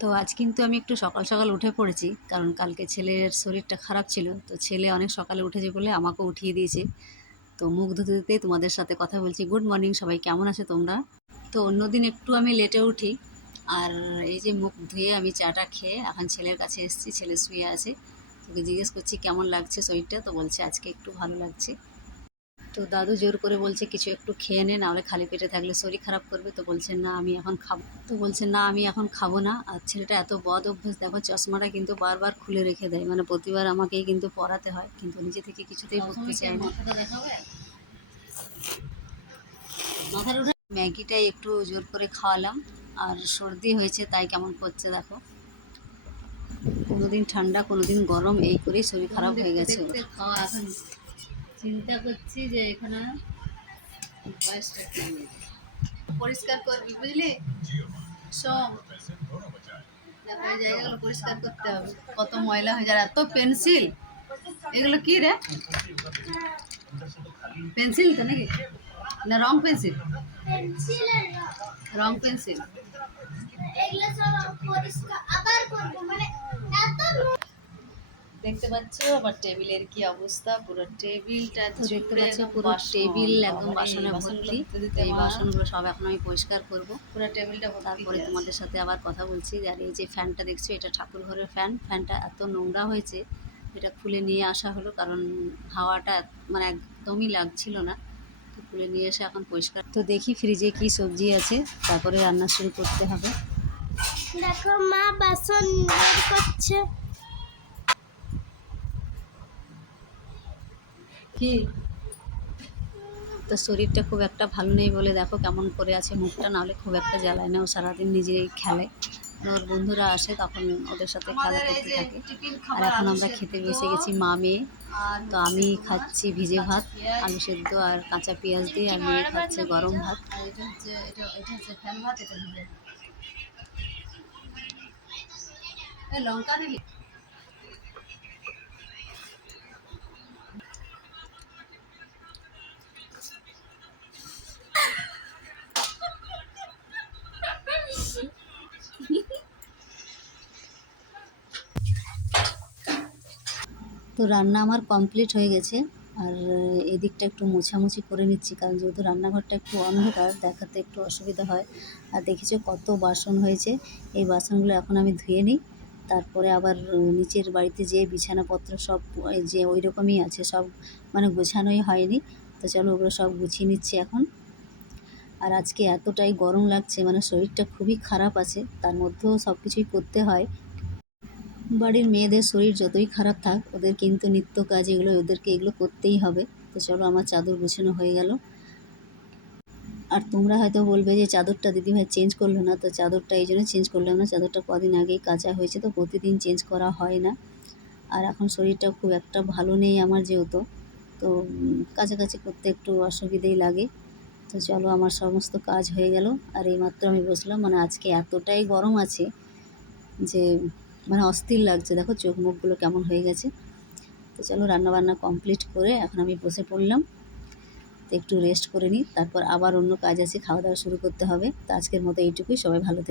তো আজ কিন্তু আমি একটু সকাল সকাল উঠে পড়েছি, কারণ কালকে ছেলের শরীরটা খারাপ ছিল। তো ছেলে অনেক সকালে উঠেছে বলে আমাকেও উঠিয়ে দিয়েছে। তো মুখ ধুতে ধুতে তোমাদের সাথে কথা বলছি। গুড মর্নিং সবাই কেমন আছে তোমরা? তো অন্যদিন একটু আমি লেটে উঠি, আর এই যে মুখ ধুয়ে আমি চাটা খেয়ে এখন ছেলের কাছে এসেছি, ছেলে শুয়ে আছে। তোকে জিজ্ঞেস করছি, কেমন লাগছে শরীরটা? তো বলছে, আজকে একটু ভালো লাগছে। তো দাদু জোর করে বলছে কিছু একটু খেয়ে নে নাহলে খালি পেটে থাকলে শরীর খারাপ করবে। তো বলছে না আমি এখন খাব। তো বলছে না আমি এখন খাব না। আর ছেলেটা এত বদ অভ্যাস দেখো চশমাটা কিন্তু বারবার খুলে রেখে দেয়। মানে প্রতিবার আমাকেই কিন্তু পড়াতে হয় কিন্তু নিজে থেকে কিছুতেই পড়তে চায় না। ম্যাগিটাই একটু জোর করে খাওয়ালাম আর সর্দি হয়েছে তাই কেমন করছে দেখো। কোনোদিন ঠান্ডা কোনোদিন গরম এই করেই শরীর খারাপ হয়ে গেছে খাওয়া এখন চিন্তা করছি যে এখানে বয়সটা পরিষ্কার করবি বুঝলি? জায়গাগুলো পরিষ্কার করতে হবে। কত ময়লা হয়ে যায় এত পেন্সিল? এগুলো কি রে? পেন্সিল তো নাকি? না রং পেন্সিল? রং পেন্সিল। এগুলো সব পরিষ্কার আবার করব মানে দেখতে পাচ্ছ? আমার টেবিলের কি অবস্থা? পুরো টেবিলটা দেখতে পাচ্ছ পুরো টেবিল একদম বাসনে ভর্তি। এই বাসনগুলো সব এখন আমি পরিষ্কার করব। পুরো টেবিলটা তারপরে তোমাদের সাথে আবার কথা বলছি। আর এই যে ফ্যানটা দেখছ এটা ঠাকুর ঘরের ফ্যান। ফ্যানটা এত নোংরা হয়েছে এটা খুলে নিয়ে আসা হলো কারণ হাওয়াটা মানে একদমই লাগছিল না। তো খুলে নিয়ে এসে এখন পরিষ্কার তো দেখি ফ্রিজে কি সবজি আছে তারপরে রান্না শুরু করতে হবে। দেখো মা বাসন করছে। কি? তো শরীরটা খুব একটা ভালো নেই বলে দেখো কেমন করে আছে মুখটা নাহলে খুব একটা জ্বালায় না ও সারাদিন নিজেই খেলে। ওর বন্ধুরা আসে তখন ওদের সাথে খেলা করতে থাকে। আর এখন আমরা খেতে বসে গেছি মা মেয়ে। তো আমি খাচ্ছি ভিজে ভাত আলু সেদ্ধ আর কাঁচা পেঁয়াজ দিয়ে আর মেয়ে খাচ্ছে গরম ভাত। আর এটা হচ্ছে এটা এটা হচ্ছে ফ্যান ভাত এটা হচ্ছে এই লঙ্কা দিবি তো রান্না আমার কমপ্লিট হয়ে গেছে। আর এদিকটা একটু মোছামুছি করে নিচ্ছি, কারণ যেহেতু রান্নাঘরটা একটু অন্ধকার, দেখাতে একটু অসুবিধা হয়। আর দেখেছ কত বাসন হয়েছে? এই বাসনগুলো এখন আমি ধুয়ে নিই। তারপরে আবার নিচের বাড়িতে যে বিছানাপত্র সব যে ওই রকমই আছে, সব মানে গোছানোই হয়নি। তো চলো ওগুলো সব গুছিয়ে নিচ্ছি এখন। আর আজকে এতটাই গরম লাগছে মানে শরীরটা খুবই খারাপ আছে, তার মধ্যেও সব কিছুই করতে হয়। বাড়ির মেয়েদের শরীর যতই খারাপ থাক, ওদের কিন্তু নিত্য কাজ এগুলো, ওদেরকে এগুলো করতেই হবে। তো চলো আমার চাদর গুছানো হয়ে গেল। আর তোমরা হয়তো বলবে যে চাদরটা দিদিভাই চেঞ্জ করল না, তো চাদরটা এই জন্য চেঞ্জ করলাম না। চাদরটা কদিন আগেই কাঁচা হয়েছে, তো প্রতিদিন চেঞ্জ করা হয় না। আর এখন শরীরটা খুব একটা ভালো নেই আমার যেহেতু, তো কাছাকাছি করতে একটু অসুবিধেই লাগে। তো চলো আমার সমস্ত কাজ হয়ে গেল। আর এইমাত্র আমি বসলাম মানে আজকে এতটাই গরম আছে যে মানে অস্থির লাগছে। দেখো চোখ মুখগুলো কেমন হয়ে গেছে। তো চলো রান্নাবান্না কমপ্লিট করে এখন আমি বসে পড়লাম। তো একটু রেস্ট করে নিই, তারপর আবার অন্য কাজ আছে, খাওয়া দাওয়া শুরু করতে হবে। তো আজকের মতো এইটুকুই, সবাই ভালো থেকো।